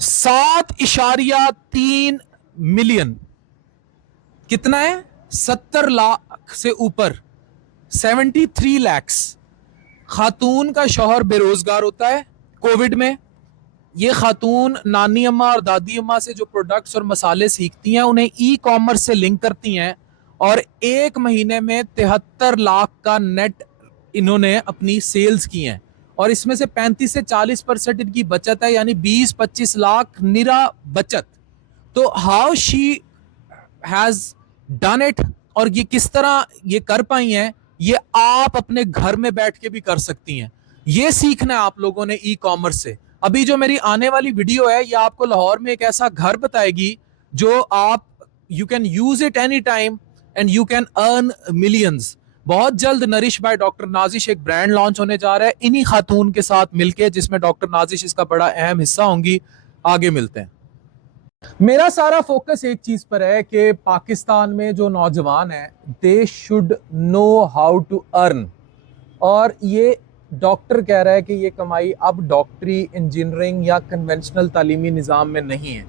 7.3 million, कितना है, 70 लाख से ऊपर, 73 लैक्स खातून का शौहर बेरोजगार होता है कोविड में। ये खातून नानी अम्मा और दादी अम्मा से जो प्रोडक्ट्स और मसाले सीखती हैं उन्हें ई कॉमर्स से लिंक करती हैं, और एक महीने में 73 लाख का नेट इन्होंने अपनी सेल्स की हैं, और इसमें से 35 से 40% इनकी बचत है, यानी 20-25 लाख निरा बचत। तो how she has done it, और ये किस तरह ये कर पाई हैं, ये आप अपने घर में बैठ के भी कर सकती हैं। ये सीखना है आप लोगों ने ई कॉमर्स से। अभी जो मेरी आने वाली वीडियो है ये आपको लाहौर में एक ऐसा घर बताएगी जो आप you can use it any time and you can earn millions. बहुत जल्द नरिश बाय डॉक्टर नाजिश एक ब्रांड लॉन्च होने जा रहा है इन्हीं खातून के साथ मिलके, जिसमें डॉक्टर नाजिश इसका बड़ा अहम हिस्सा होंगी। आगे मिलते हैं। मेरा सारा फोकस एक चीज पर है कि पाकिस्तान में जो नौजवान है they should know how to earn, और ये डॉक्टर कह रहा है कि ये कमाई अब डॉक्टरी, इंजीनियरिंग या कन्वेंशनल तालीमी निज़ाम में नहीं है।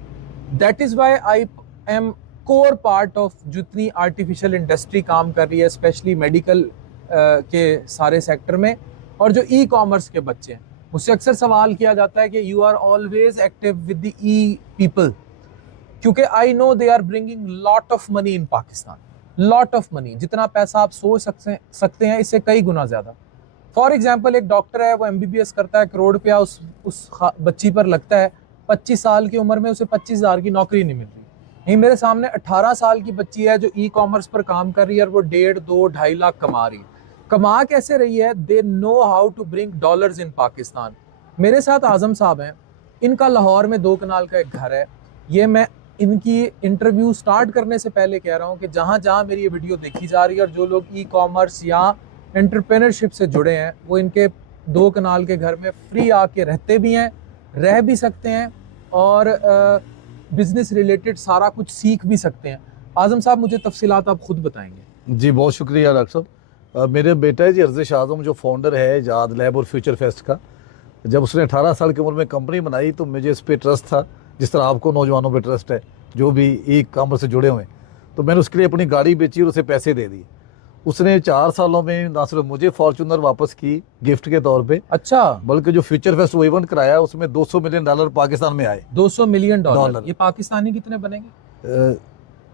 That is why I am core part of जितनी आर्टिफिशियल इंडस्ट्री काम कर रही है, स्पेशली मेडिकल के सारे सेक्टर में, और जो ई कॉमर्स के बच्चे हैं। मुझसे अक्सर सवाल किया जाता है कि you are always active with the E people, क्योंकि I know they are bringing lot of money in Pakistan, lot of money. जितना पैसा आप सोच सकते हैं इससे कई गुना ज़्यादा। फॉर एग्जाम्पल, एक डॉक्टर है, वो MBBS करता है, करोड़ रुपया उस बच्ची पर लगता है, 25 साल की उम्र में उसे 25,000 की नौकरी नहीं मिल रही। यही मेरे सामने 18 साल की बच्ची है जो ई कॉमर्स पर काम कर रही है, और वो 1.5, 2, 2.5 लाख कमा रही है। कमा कैसे रही है? They know how to bring dollars in Pakistan. मेरे साथ आजम साहब हैं, इनका लाहौर में 2 कनाल का एक घर है। ये मैं इनकी इंटरव्यू स्टार्ट करने से पहले कह रहा हूँ कि जहाँ जहाँ मेरी ये वीडियो देखी जा रही है और जो लोग ई कॉमर्स या एंटरप्रेन्योरशिप से जुड़े हैं, वो इनके 2 कनाल के घर में फ्री आके रहते भी हैं, रह भी सकते हैं, और बिजनेस रिलेटेड सारा कुछ सीख भी सकते हैं। आजम साहब, मुझे तफसीलात आप खुद बताएंगे। जी बहुत शुक्रिया डॉक्टर साहब। मेरे बेटा है जी अर्जिश आजम, जो फाउंडर है इजाद लैब और फ्यूचर फेस्ट का। जब उसने 18 साल की उम्र में कंपनी बनाई तो मुझे इस पर ट्रस्ट था, जिस तरह आपको नौजवानों पे ट्रस्ट है जो भी ई कॉमर्स से जुड़े हुए हैं। तो मैंने उसके लिए अपनी गाड़ी बेची और उसे पैसे दे दिए। उसने 4 सालों में ना सिर्फ मुझे फॉर्चूनर वापस की गिफ्ट के तौर पे, अच्छा, बल्कि जो फ्यूचर फेस्ट वो इवेंट कराया उसमें $200 मिलियन पाकिस्तान में आए। $200 मिलियन, ये पाकिस्तानी कितने बनेंगे?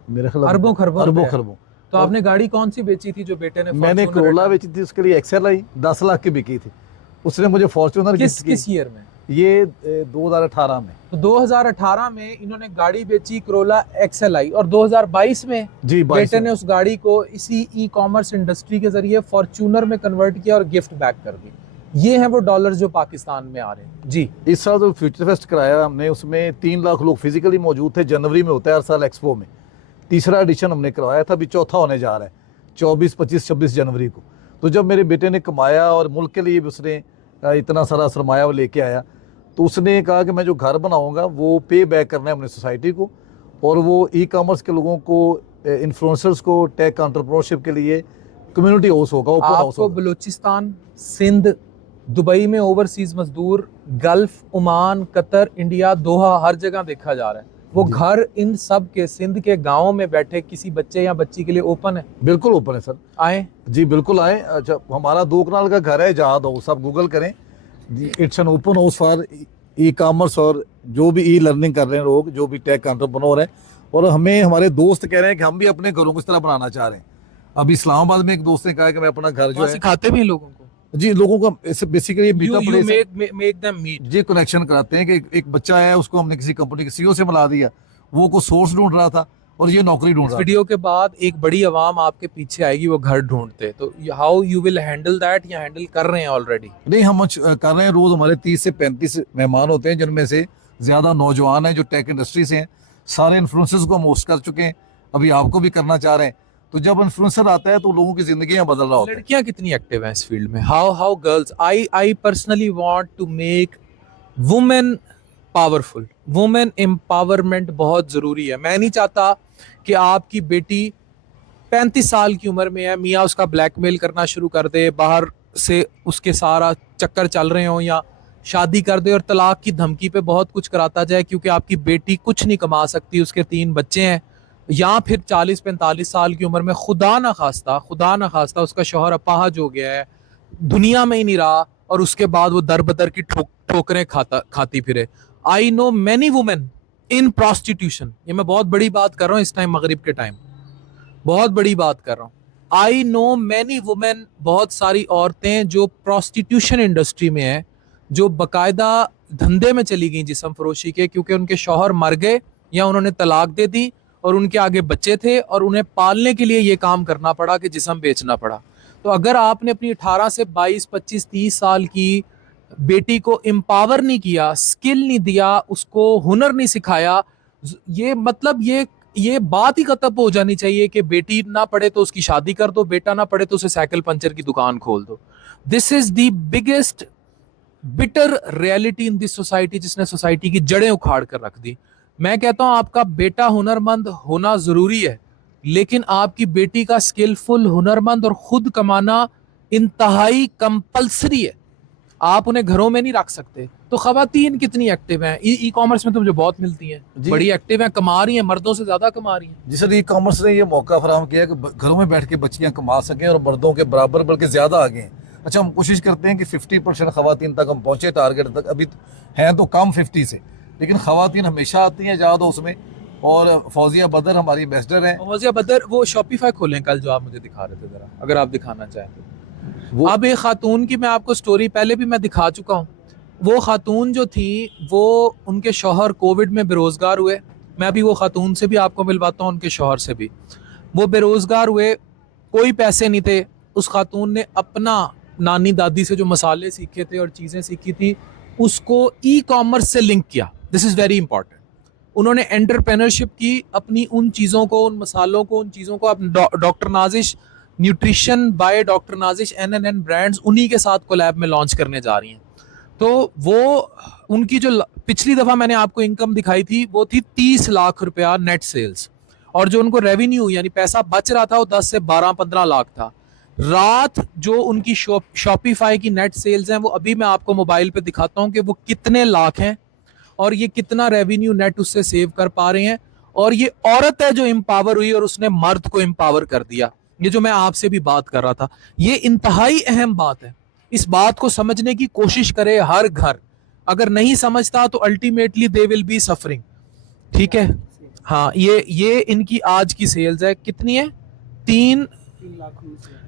मेरे ख्याल अरबों खरबों अरबों रुपए। खरबों। तो आपने गाड़ी कौन सी बेची थी जो बेटे ने? मैंने कोरोला बेची थी, उसके लिए एक्सेल आई 10 लाख की बिकी थी। उसने मुझे फॉर्चूनर किस ईयर में? ये 2018 में। तो 2018 में इन्होंने गाड़ी बेची करोला एक्सेल आई, और 2022 में जी बेटे ने उस गाड़ी को इसी ई कॉमर्स इंडस्ट्री के जरिए फॉर्च्यूनर में कन्वर्ट किया और गिफ्ट बैक कर दी। ये हैं वो डॉलर जो पाकिस्तान में आ रहे हैं जी। इस साल जो फ्यूचर फेस्ट कराया हमने, उसमें 3 लाख लोग फिजिकली मौजूद थे। जनवरी में होता है हर साल एक्सपो में। 3रा एडिशन हमने करवाया था, अभी 4था होने जा रहा है 24, 25, 26 जनवरी को। तो जब मेरे बेटे ने कमाया और मुल्क के लिए भी उसने इतना सारा सरमाया लेके आया, तो उसने कहा कि मैं जो घर बनाऊंगा वो पे बैक करना है अपनी सोसाइटी को, और वो ई कॉमर्स के लोगों को, इन्फ्लुएंसर्स को, टेक एंटरप्रेन्योरशिप के लिए कम्युनिटी हाउस होगा, ओपन हाउस होगा। बलूचिस्तान, सिंध, दुबई में ओवरसीज मजदूर, गल्फ, ओमान, कतर, इंडिया, दोहा, हर जगह देखा जा रहा है वो घर इन सब के सिंध के गाँव में बैठे किसी बच्चे या बच्ची के लिए ओपन है। बिल्कुल ओपन है सर, आए जी बिल्कुल आए। अच्छा, हमारा 2 कनाल का घर है इजाद हाउस, आप गूगल करें। It's an open house for e commerce, और जो भी ई लर्निंग कर रहे हैं लोग, जो भी टेक एंटरप्रेन्योर है। और हमें हमारे दोस्त कह रहे हैं कि हम भी अपने घरों को इस तरह बनाना चाह रहे हैं। अभी इस्लामाबाद में एक दोस्त ने कहा कि मैं अपना घर जो है सिखाते भी हैं लोगों को। जी, लोगों का बेसिकली मेक देम मीट, जी कनेक्शन कराते हैं कि एक बच्चा है, उसको हमने किसी कंपनी के CEO से मिला दिया, वो को सोर्स ढूंढ रहा था और ये नौकरी ढूंढ रहा था। वीडियो के बाद एक बड़ी आवाम आपके पीछे आएगी, वो घर ढूंढते। तो how you will handle that, या हैंडल कर रहे हैं ऑलरेडी? नहीं, हम कर रहे हैं। रोज हमारे 30 से 35 मेहमान होते हैं, जिनमें से ज्यादा नौजवान हैं जो टेक इंडस्ट्री से हैं। सारे इन्फ्लुएंसर्स को हम होस्ट कर चुके हैं, अभी आपको भी करना चाह रहे हैं। तो जब इन्फ्लुएंसर आता है तो लोगों की जिंदगी बदल रहा होता है। लड़कियां कितनी एक्टिव हैं इस फील्ड में? How girls, I personally want to make women powerful. Women empowerment बहुत जरूरी है। मैं नहीं चाहता कि आपकी बेटी 35 साल की उम्र में है, मियाँ उसका ब्लैकमेल करना शुरू कर दे, बाहर से उसके सारा चक्कर चल रहे हों, या शादी कर दे और तलाक की धमकी पे बहुत कुछ कराता जाए क्योंकि आपकी बेटी कुछ नहीं कमा सकती, उसके 3 बच्चे हैं, या फिर 40-45 साल की उम्र में खुदा ना खास्ता उसका शौहर अपाहज हो गया है, दुनिया में ही नहीं रहा, और उसके बाद वो दर बदर की ठोकरें खाती फिरे। I know many women in prostitution, ये मैं बहुत बड़ी बात कर रहा हूँ इस टाइम, मगरिब के टाइम बहुत बड़ी बात कर रहा हूँ। आई नो मैनी वुमेन, बहुत सारी औरतें जो प्रोस्टिट्यूशन इंडस्ट्री में है, जो बकायदा धंधे में चली गई जिस्म फरोशी के, क्योंकि उनके शौहर मर गए या उन्होंने तलाक दे दी और उनके आगे बच्चे थे और उन्हें पालने के लिए ये काम करना पड़ा कि जिस्म बेचना पड़ा। तो अगर आपने अपनी 18 से 22, 25, 30 साल की बेटी को एम्पावर नहीं किया, स्किल नहीं दिया, उसको हुनर नहीं सिखाया, ये मतलब ये बात ही खत्म हो जानी चाहिए कि बेटी ना पढ़े तो उसकी शादी कर दो, बेटा ना पढ़े तो उसे साइकिल पंचर की दुकान खोल दो। This is the biggest bitter reality in this society, जिसने सोसाइटी की जड़ें उखाड़ कर रख दी। मैं कहता हूं आपका बेटा हुनरमंद होना जरूरी है, लेकिन आपकी बेटी का स्किलफुल, हुनरमंद और खुद कमाना इंतहाई कंपल्सरी है। आप उन्हें घरों में नहीं रख सकते। तो खवातीन कितनी एक्टिव हैं ई कॉमर्स में, तो मुझे बहुत मिलती हैं, बड़ी एक्टिव हैं, कमा रही हैं, मर्दों से ज्यादा कमा रही हैं। जी सर, ई कॉमर्स ने ये मौका फराहम किया है कि घरों में बैठ के बच्चियां कमा सकें और मर्दों के बराबर बल्कि ज़्यादा आगे हैं। अच्छा, हम कोशिश करते हैं कि 50% खवातीन तक हम पहुँचे, टारगेट तक अभी हैं तो कम 50 से, लेकिन खवातीन हमेशा आती हैं ज़्यादा उसमें। और फौजिया बदर हमारी एम्बेसडर हैं। फौजिया बदर वो शॉपिफाई खोलें कल, जो आप मुझे दिखा रहे थे, जरा अगर आप दिखाना चाहें तो। वो अब एक खातून की मैं आपको स्टोरी पहले भी मैं दिखा चुका हूँ। वो खातून जो थी, वो उनके शौहर कोविड में बेरोजगार हुए। मैं अभी वो खातून से भी आपको मिलवाता हूँ, उनके शौहर से भी। वो बेरोजगार हुए, कोई पैसे नहीं थे। उस खातून ने अपना नानी दादी से जो मसाले सीखे थे और चीज़ें सीखी थी, उसको ई कॉमर्स से लिंक किया। This is very important. उन्होंने एंटरप्रेन्योरशिप की, अपनी उन चीज़ों को, उन मसालों को, उन चीज़ों को, doctor Nazish nutrition bye doctor Nazish NNN brands, उन्हीं के साथ कोलैब में लॉन्च करने जा रही हैं। तो वो उनकी जो पिछली दफ़ा मैंने आपको इनकम दिखाई थी, वो थी 30 लाख रुपया नेट सेल्स, और जो उनको रेवेन्यू यानी पैसा बच रहा था वो 10 से 12-15 लाख था। रात जो उनकी शॉपिफाई की नेट सेल्स हैं, वो अभी मैं आपको मोबाइल पे दिखाता हूँ कि वो कितने लाख हैं और ये कितना रेवेन्यू नेट उससे सेव कर पा रहे हैं। और ये औरत है जो एम्पावर हुई और उसने मर्द को एम्पावर कर दिया। ये जो मैं आपसे भी बात कर रहा था, ये इंतहाई अहम बात है। इस बात को समझने की कोशिश करे हर घर। अगर नहीं समझता तो ultimately they will be suffering. ठीक है, हाँ, ये इनकी आज की सेल्स है, कितनी है? 3 लाख।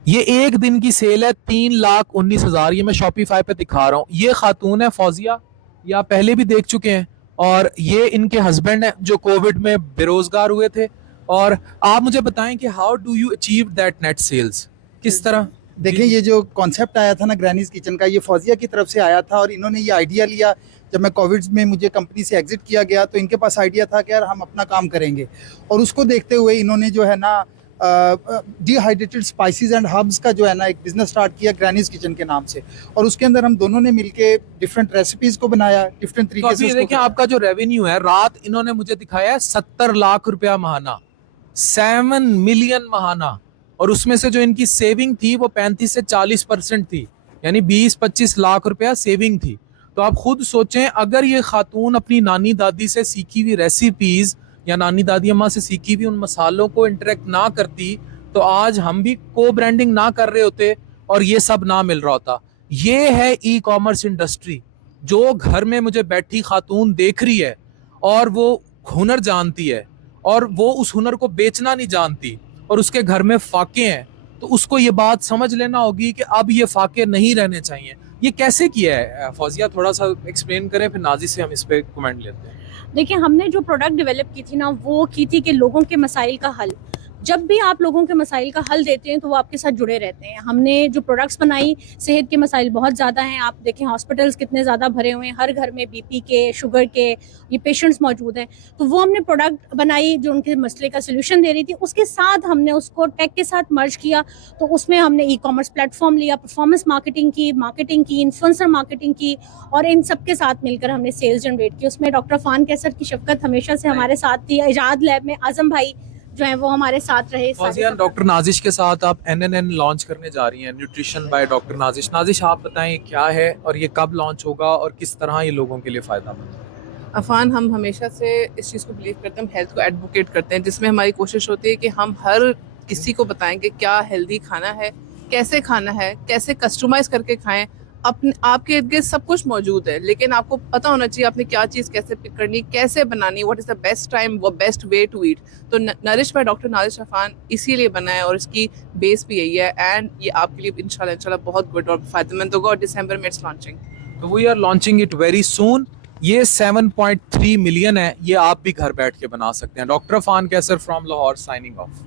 ये एक दिन की सेल है 3,19,000। ये मैं शॉपिफाई पे दिखा रहा हूँ। ये खातून है फौजिया, ये आप पहले भी देख चुके हैं, और ये इनके हस्बैंड है जो कोविड में बेरोजगार हुए थे। और आप मुझे बताएं कि how do you achieve that net sales, किस तरह? देखिए, ये जो कॉन्सेप्ट आया था ना ग्रैनीज किचन का, ये फौजिया की तरफ से आया था और इन्होंने ये आइडिया लिया। जब मैं कोविड में मुझे कंपनी से एग्जिट किया गया तो इनके पास आइडिया था कि यार हम अपना काम करेंगे, और उसको देखते हुए इन्होंने जो है ना डिहाइड्रेटेड स्पाइसेस एंड हर्ब्स का जो है ना एक बिजनेस स्टार्ट किया ग्रैनीज किचन के नाम से। और उसके अंदर हम दोनों ने मिलके डिफरेंट रेसिपीज को बनाया, डिफरेंट तरीके से। देखिए, आपका जो रेवेन्यू है, रात इन्होंने मुझे दिखाया है 70 लाख रुपया महाना, 7 मिलियन महाना, और उसमें से जो इनकी सेविंग थी वो 35 से 40% थी, यानी 20-25 लाख रुपया सेविंग थी। तो आप खुद सोचें, अगर ये खातून अपनी नानी दादी से सीखी हुई रेसिपीज या नानी दादी अम्मा से सीखी हुई उन मसालों को इंटरेक्ट ना करती, तो आज हम भी को ब्रांडिंग ना कर रहे होते और ये सब ना मिल रहा होता। ये है ई कॉमर्स इंडस्ट्री, जो घर में मुझे बैठी खातून देख रही है और वो हुनर जानती है और वो उस हुनर को बेचना नहीं जानती और उसके घर में फाके हैं, तो उसको ये बात समझ लेना होगी कि अब ये फाके नहीं रहने चाहिए। ये कैसे किया है फौजिया, थोड़ा सा एक्सप्लेन करें, फिर नाजी से हम इस पे कमेंट लेते हैं। देखिए, हमने जो प्रोडक्ट डेवलप की थी ना, वो की थी कि लोगों के मसाइल का हल। जब भी आप लोगों के मसाइल का हल देते हैं तो वो आपके साथ जुड़े रहते हैं। हमने जो प्रोडक्ट्स बनाई, सेहत के मसाइल बहुत ज़्यादा हैं। आप देखें हॉस्पिटल्स कितने ज़्यादा भरे हुए हैं, हर घर में बीपी के, शुगर के ये पेशेंट्स मौजूद हैं। तो वो हमने प्रोडक्ट बनाई जो उनके मसले का सलूशन दे रही थी। उसके साथ हमने उसको टेक के साथ मर्ज किया, तो उसमें हमने ई कॉमर्स प्लेटफॉर्म लिया, परफॉर्मेंस मार्केटिंग की, इन्फ्लुएंसर मार्केटिंग की, और इन सब के साथ मिलकर हमने सेल्स जनरेट की। उसमें डॉक्टर फ़ान कैसर की शफकत हमेशा से हमारे साथ थी। इजाद लैब में आज़म भाई जो हैं वो हमारे साथ रहे। फौजिया, डॉक्टर नाजिश के साथ आप NNN लॉन्च करने जा रही हैं, nutrition bye doctor Nazish. Nazish, आप बताएं ये क्या है और ये कब लॉन्च होगा और किस तरह ये लोगों के लिए फ़ायदेमंद है? अफान, हम हमेशा से इस चीज़ को बिलीव करते हैं, हम हेल्थ को एडवोकेट करते हैं, जिसमें हमारी कोशिश होती है कि हम हर किसी को बताएं कि क्या हेल्दी खाना है, कैसे खाना है, कैसे कस्टमाइज़ करके खाएं। अपने आपके इर्द गिर्द सब कुछ मौजूद है, लेकिन आपको पता होना चाहिए आपने क्या चीज़ कैसे पिक करनी, कैसे बनानी, what is the best time, वो बेस्ट वे टू ईट। तो Nourish by doctor Nazish Afan इसीलिए बना है और इसकी बेस भी यही है, एंड ये आपके लिए इंशाल्लाह बहुत गुड और फायदेमंद होगा। और दिसंबर में इट्स लॉन्चिंग, तो we are launching it very soon. ये 7.3 मिलियन है, ये आप भी घर बैठ के बना सकते हैं। Doctor Afan Qaiser from Lahore signing of.